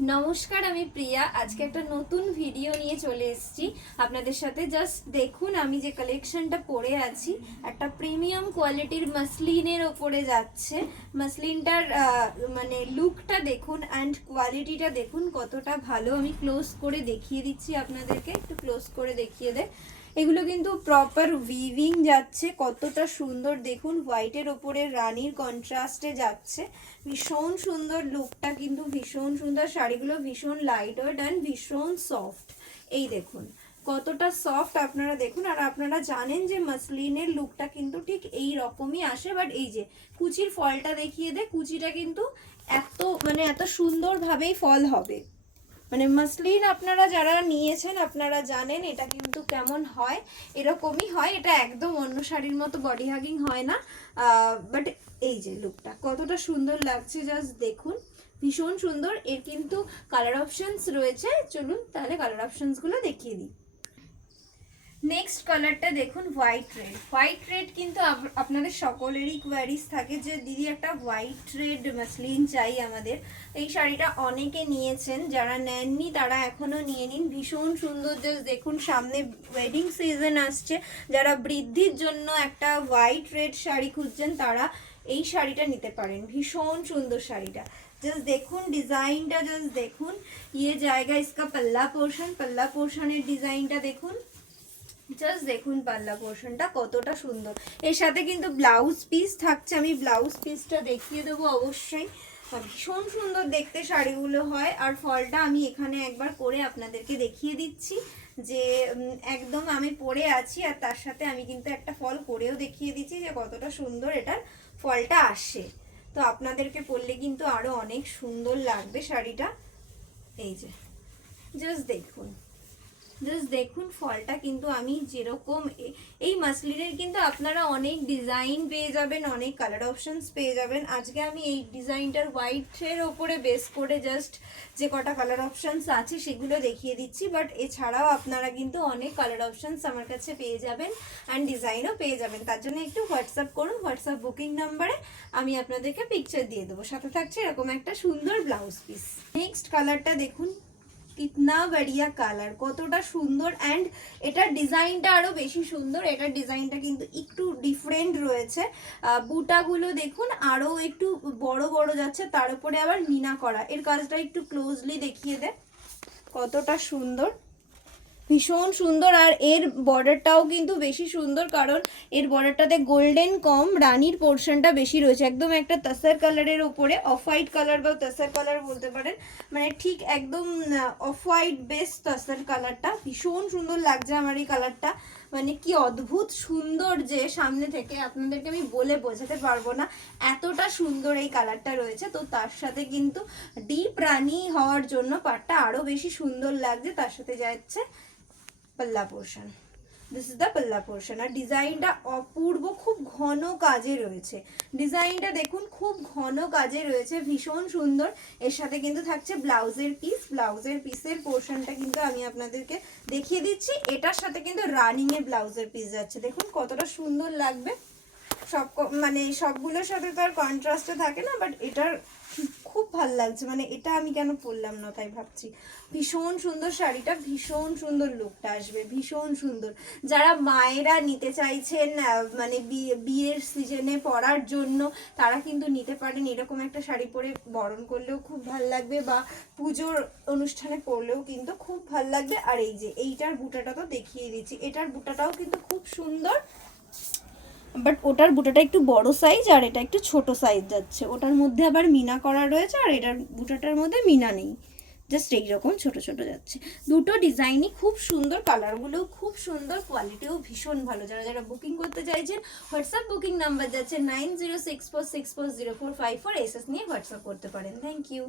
নমস্কার, আমি প্রিয়া। আজকে একটা নতুন ভিডিও নিয়ে চলে এসেছি আপনাদের সাথে। জাস্ট দেখুন আমি যে কালেকশনটা পরে আছি, একটা প্রিমিয়াম কোয়ালিটির মাসলিনের ওপরে যাচ্ছে। মাসলিনটার মানে লুকটা দেখুন অ্যান্ড কোয়ালিটিটা দেখুন কতটা ভালো। আমি ক্লোজ করে দেখিয়ে দিচ্ছি আপনাদেরকে, একটু ক্লোজ করে দেখিয়ে দেয়। এগুলো কিন্তু প্রপার উইভিং যাচ্ছে, কতটা সুন্দর দেখুন। হোয়াইটের ওপরে রানীর কন্ট্রাস্টে যাচ্ছে, ভীষণ সুন্দর লুকটা, কিন্তু ভীষণ সুন্দর। শাড়িগুলো ভীষণ লাইট ওয়েট অ্যান্ড ভীষণ সফট। এই দেখুন কতটা সফট, আপনারা দেখুন। আর আপনারা জানেন যে মাসলিনের লুকটা কিন্তু ঠিক এই রকমই আসে, বাট এই যে কুচির ফলটা দেখিয়ে দে, কুচিটা কিন্তু এত সুন্দরভাবেই ফল হবে। মানে মাসলিন আপনারা যারা নিয়েছেন আপনারা জানেন এটা কিন্তু কেমন হয়, এরকমই হয়। এটা একদম অন্য শাড়ির মতো বডি হাগিং হয় না, বাট এই যে লুকটা কতটা সুন্দর লাগছে জাস্ট দেখুন, ভীষণ সুন্দর। এর কিন্তু কালার অপশনস রয়েছে, চলুন তাহলে কালার অপশনসগুলো দেখিয়ে দিই। নেক্সট কালারটা দেখুন, হোয়াইট রেড। হোয়াইট রেড কিন্তু আপনাদের সকলেরই কোয়ারিজ থাকে যে দিদি একটা হোয়াইট রেড মাসলিন চাই আমাদের। এই শাড়িটা অনেকে নিয়েছেন, যারা নেননি তারা এখনো নিয়ে নিন, ভীষণ সুন্দর। জাস্ট দেখুন, সামনে ওয়েডিং সিজন আসছে, যারা বৃদ্ধির জন্য একটা হোয়াইট রেড শাড়ি খুঁজছেন তারা এই শাড়িটা নিতে পারেন। ভীষণ সুন্দর শাড়িটা, জাস্ট দেখুন ডিজাইনটা, জাস্ট দেখুন ইয়ে জায়গা ইসকা পাল্লা পোর্শন, পাল্লা পোর্শনের ডিজাইনটা দেখুন, জাস্ট দেখুন পাল্লা পোর্শনটা কতটা সুন্দর। এর সাথে কিন্তু ব্লাউজ পিস থাকছে, আমি ব্লাউজ পিসটা দেখিয়ে দেবো অবশ্যই। ভীষণ সুন্দর দেখতে শাড়িগুলো হয়। আর ফলটা আমি এখানে একবার করে আপনাদেরকে দেখিয়ে দিচ্ছি যে একদম আমি পরে আছি, আর তার সাথে আমি কিন্তু একটা ফল করেও দেখিয়ে দিচ্ছি যে কতটা সুন্দর এটার ফলটা আসে। তো আপনাদেরকে পরলে কিন্তু আরো অনেক সুন্দর লাগবে শাড়িটা। এই যে জাস্ট দেখুন, জাস্ট দেখুন ফলটা কিন্তু আমি যেরকম এই মাসলিনের কিন্তু আপনারা অনেক ডিজাইন পেয়ে যাবেন, অনেক কালার অপশনস পেয়ে যাবেন। আজকে আমি এই ডিজাইনটার হোয়াইটের ওপরে বেস করে জাস্ট যে কটা কালার অপশনস আছে সেগুলো দেখিয়ে দিচ্ছি, বাট এছাড়াও আপনারা কিন্তু অনেক কালার অপশনস আমার কাছে পেয়ে যাবেন অ্যান্ড ডিজাইনও পেয়ে যাবেন। তার জন্য একটু হোয়াটসঅ্যাপ করুন, হোয়াটসঅ্যাপ বুকিং নাম্বারে আমি আপনাদেরকে পিকচার দিয়ে দেবো, সাথে থাকছে এরকম একটা সুন্দর ব্লাউজ পিস। নেক্সট কালারটা দেখুন, কিতনা বড়িয়া কালার, কতটা সুন্দর। অ্যান্ড এটার ডিজাইনটা আরো বেশি সুন্দর। এটার ডিজাইনটা কিন্তু একটু ডিফারেন্ট রয়েছে, বুটাগুলো দেখুন আরো একটু বড় বড় যাচ্ছে, তার উপরে আবার মিনা করা। এর কাজটা একটু ক্লোজলি দেখিয়ে দে, কতটা সুন্দর, ভীষণ সুন্দর। আর এর বর্ডারটাও কিন্তু বেশি সুন্দর, কারণ এর বর্ডারটাতে গোল্ডেন কম রানীর পোর্শনটা বেশি রয়েছে। একদম একটা তাসার কালারের ওপরে, অফ হোয়াইট কালার বা তাসার কালার বলতে পারেন, মানে ঠিক একদম অফ হোয়াইট বেস তাসার কালারটা। ভীষণ সুন্দর লাগছে আমার এই কালারটা, মানে কি অদ্ভুত সুন্দর যে সামনে থেকে আপনাদেরকে আমি বলে বোঝাতে পারবো না, এতটা সুন্দর এই কালারটা রয়েছে। তো তার সাথে কিন্তু ডিপ রানী হওয়ার জন্য পাটটা আরো বেশি সুন্দর লাগছে। তার সাথে যাচ্ছে পাল্লা পোর্শন, দিস ইজ দ্য পাল্লা পোর্শন। আর ডিজাইনটা অপূর্ব, খুব ঘন কাজে রয়েছে। ডিজাইনটা দেখুন খুব ঘন কাজে রয়েছে, ভীষণ সুন্দর। এর সাথে কিন্তু থাকছে ব্লাউজের পিস, ব্লাউজের পিসের পোর্শনটা কিন্তু আমি আপনাদেরকে দেখিয়ে দিচ্ছি। এটার সাথে কিন্তু রানিং এর ব্লাউজের পিস যাচ্ছে, দেখুন কতটা সুন্দর লাগবে। সব মানে সবগুলোর সাথে তো আর কন্ট্রাস্টে থাকে না, বাট এটার খুব ভাল লাগছে, মানে এটা আমি কেন পরলাম না তাই ভাবছি। ভীষণ সুন্দর শাড়িটা, ভীষণ সুন্দর লুকটা আসবে, ভীষণ সুন্দর। যারা মায়েরা নিতে চাইছেন মানে বিয়ের সিজনে পরার জন্য, তারা কিন্তু নিতে পারেন। এরকম একটা শাড়ি পরে বরণ করলেও খুব ভাল লাগবে, বা পুজোর অনুষ্ঠানে পরলেও কিন্তু খুব ভাল লাগবে। আর এই যে এইটার বুটাটা তো দেখিয়ে দিচ্ছি, এটার বুটাটাও কিন্তু খুব সুন্দর, বাট ওটার বুটাটা একটু বড় সাইজ আর এটা একটু ছোট সাইজ যাচ্ছে। ওটার মধ্যে আবার মিনা করা রয়েছে আর এটার বুটাটার মধ্যে মিনা নেই, জাস্ট এইরকম ছোট ছোট যাচ্ছে। দুটো ডিজাইনই খুব সুন্দর, কালারগুলোও খুব সুন্দর, কোয়ালিটিও ভীষণ ভালো। যারা যারা বুকিং করতে চাইছেন, হোয়াটসঅ্যাপ বুকিং নাম্বার যাচ্ছে 9064640454, এসএস নিয়ে হোয়াটসঅ্যাপ করতে পারেন। Thank you.